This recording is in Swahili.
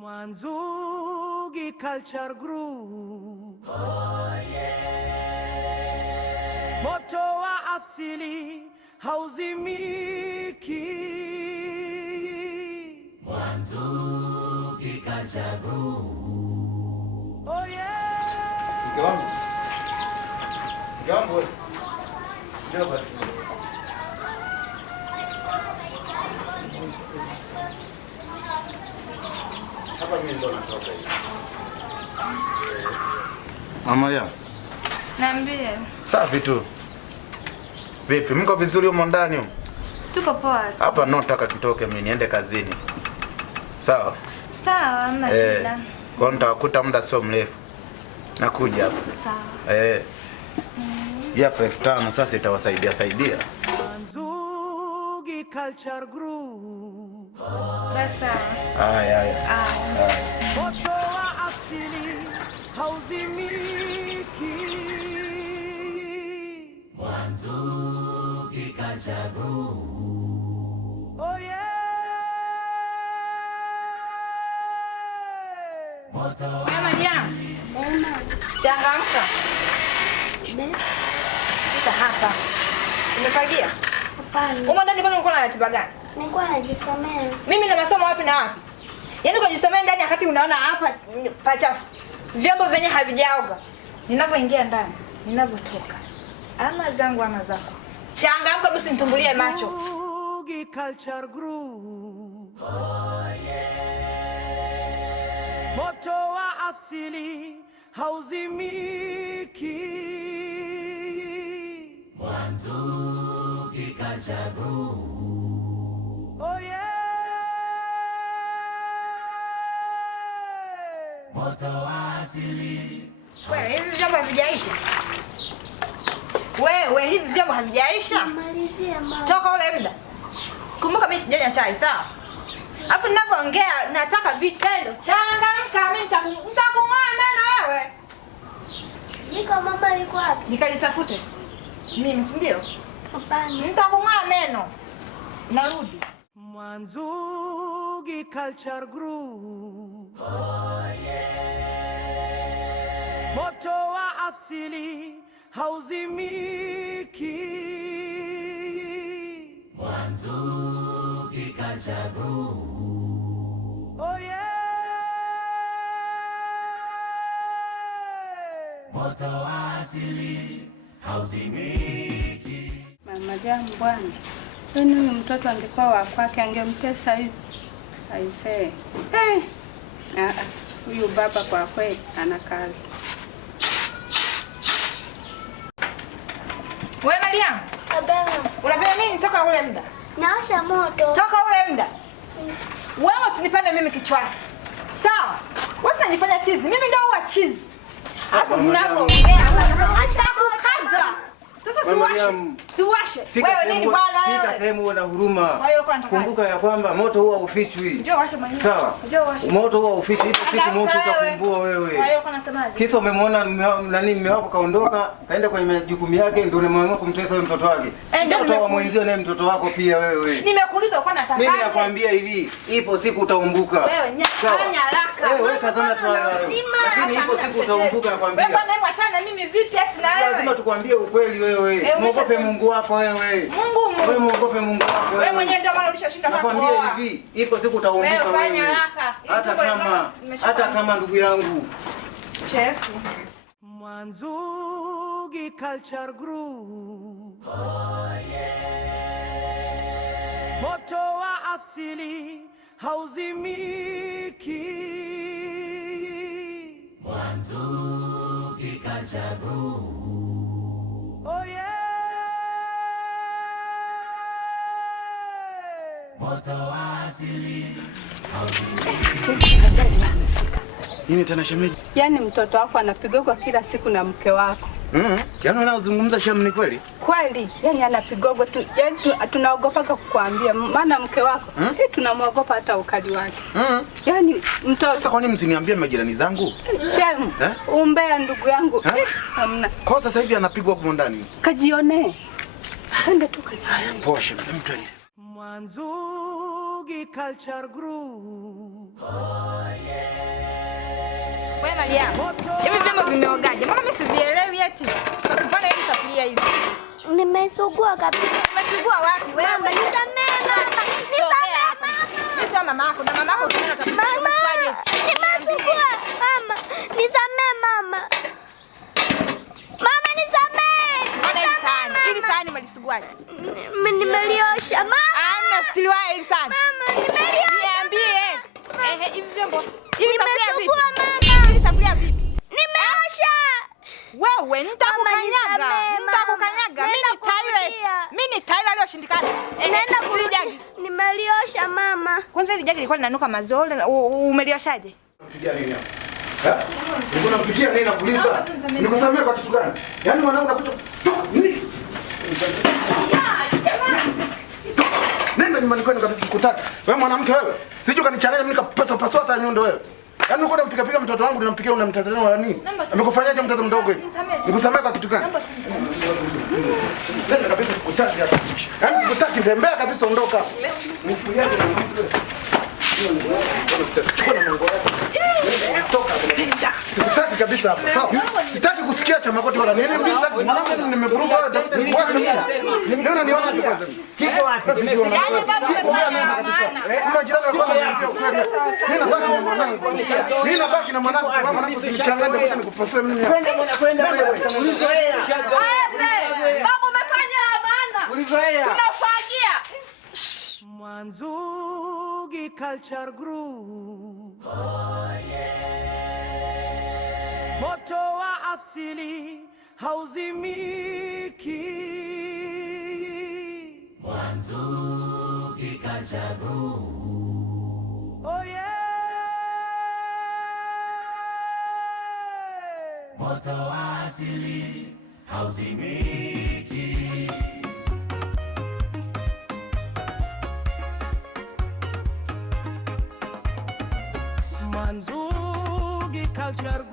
Mwanzugi Culture Group. Oh yeah. Moto wa asili hauzimiki. Mwanzugi Culture Group. Oh yeah. Mke wangu wewe. Ndio basi. Hapa mimi ndo natoka hivi. Maria. Niambie. Safi tu. Vipi? Mko vizuri huko ndani huko? Tuko poa. Hapa nataka tutoke mimi niende kazini. Sawa? Sawa, hamna shida. Kwa nitakuta muda sio mrefu. Nakuja hapa. Sawa. Yako 5000 sasa itawasaidia. Mwanzugi Culture Group. Basi. Haya. Moto wa asili hauzimiki. Mwanzugi Culture Group. Oh yeah. Moto wa Maria. Changamka. Sita hapa. Umefagia? Hapana. Umo ndani bwana ulikuwa na ratiba gani? Nilikuwa najisomea. Mimi na masomo wapi na wapi? Yaani kujisomea ndani wakati unaona hapa pachafu. Vyombo vyenye havijaoga. Ninavyoingia ndani, ninavyotoka. Ama zangu ama zako. Changamka basi nitumbulie macho. Mwanzugi Culture Group. Oh yeah. Moto wa asili hauzimiki. Mwanzugi Culture Group. Oh yeah. Moto wa asili. Wewe hivi vyombo havijaisha? Wewe hivi vyombo havijaisha? Malizia mama. Toka ule muda. Kumbuka mimi sijanya chai, sawa? Alafu ninapoongea nataka vitendo. Changamka, mimi nitakung'oa meno wewe. Niko mama alikuwa wapi? Nikalitafute. Mimi si ndio? Hapana. Nitakung'oa meno. Narudi. Mwanzugi Culture Group. Oh yeah. Moto wa asili hauzimiki. Mwanzugi Culture Group. Oh yeah. Moto wa asili hauzimiki. Mama jambo bwana. Huyu mtoto angekuwa wa kwake angemtesa hivi. Aisee. Huyu baba kwa kweli ana kazi. Wewe Mariam, Baba. unafanya nini toka ule muda? Naosha moto. Toka ule muda. Wewe usinipande mimi kichwani. Sawa? Wewe unanifanya chizi. Mimi ndio huwa chizi. Hapo ninapoongea hata kukaza. Sasa tuwashe. Wewe nini bwana wewe? Fika sehemu uwe na huruma. Kumbuka ya kwamba moto huwa ufichwi. Njoo washe mwenyewe. Sawa? Njoo washe. Moto huwa ufichwi. Ipo siku moto utakumbua wewe. Kwa hiyo uko nasemaje? Kisa umemwona mume wako kaondoka, kaenda kwenye majukumu yake ndio unamwamua kumtesa wewe mtoto wake. Mtoto wa mwenzio naye mtoto wako pia wewe. Nimekuuliza uko nataka. Mimi nakwambia hivi, ipo siku utaumbuka. Wewe nyafanya haraka. Wewe kazana tu hayo. Lakini ipo siku utaumbuka nakwambia. Wewe bwana mwachana mimi vipi ati na wewe? Lazima tukwambie ukweli wewe. Muogope Mungu wako wewe. Mungu. Wewe muogope Mungu wako wewe. Wewe mwenyewe ndio maana ulishashinda kwa nakwambia hivi, ipo siku utaumbuka wewe. Wewe fanya haraka. Hata kama ndugu yangu. Chef. Mwanzugi Culture Group. Oh yeah. Moto wa asili hauzimiki. Mwanzugi Culture Group. Oh yeah. Moto wa asili hauzimiki. Nini tena shemeji? Yaani mtoto wako anapigwa kwa kila siku na mke wako. Yaani unaozungumza Shem ni kweli? Kweli, yaani anapigwa tu. Yaani tunaogopa kukuambia maana mke wako. Tunamwogopa hata ukali wake. Yaani mtoto. Sasa kwa nini msiniambie majirani zangu? Shem, umbea ndugu yangu. Hamna. Kwa sasa hivi anapigwa huko ndani. Kajione. Twende tu kajione. Poa Shem, twende. Mwanzugi Mwanzugi Culture Group. Wewe Mariamu, hivi vyombo vimeogaje? Mbona mimi sivielewi eti? Mbona hizi sufuria hizi? Nimesugua kabisa. Umesugua wapi wewe? Mama, nisamee mama. Nisamee mama. Mimi sio mama yako, na mama yako tunaenda utakuja. Mama, nimesugua. Mama, nisamee mama. Mama, nisamee. Mbona hili sahani? Hili sahani umelisuguaje? Nimeliosha mama. Ana stiliwa hili sahani. Mama, nimeliosha. Niambie. Hivi vyombo. Hivi sufuria vipi? Nimesugua mama. Hivi sufuria vipi? Nimeosha. Wewe nitakukanyaga. Mama, Nitakukanyaga. Mimi ni toilet. Mimi ni toilet aliyoshindikana. Naenda Hili jagi. Nimeliosha mama. Kwanza hili jagi lilikuwa linanuka mazole. Umelioshaje? Unapigia nini hapa? Nilikuwa napigia nini nakuuliza? Nikusamea kwa kitu gani? Yaani mwanangu nakuta nini? Nenda nyumbani kwenu kabisa sikutaki. Wewe mwanamke wewe. Sije kanichanganya mimi nikapasa hata nyundo wewe. Yaani uko unampiga mtoto wangu unampigia unamtazamia wala nini? Amekufanyaje mtoto mdogo hivi? Nikusamee kwa kitu gani? Nenda kabisa sikutaki hapa. Yaani sikutaki tembea kabisa ondoka. Nifuliaje na mtu. Chukua na mango yako. Toka. Sikutaki kabisa hapa. Sawa? Sitaki kusikia cha makoti wala nini. Mimi sitaki. Mwanamke nimevuruga wewe tafuta kwako. Nimeona niona kwanza. Kiko wapi? Kiko nenda kabisa. Kuna jirani wako ananiambia ukweli. Mimi nabaki na mwanangu. Mimi nabaki na mwanangu. Kwa mwanangu usinichanganye kwa nikupasue mimi. Kwenda wewe. Ulizoea. Baba umefanya maana. Ulizoea. Tunafagia. Mwanzugi Culture Group. Moto wa asili hauzimiki. Mwanzugi Culture Group. Oh yeah. Moto wa asili hauzimiki. Mwanzugi Culture Group.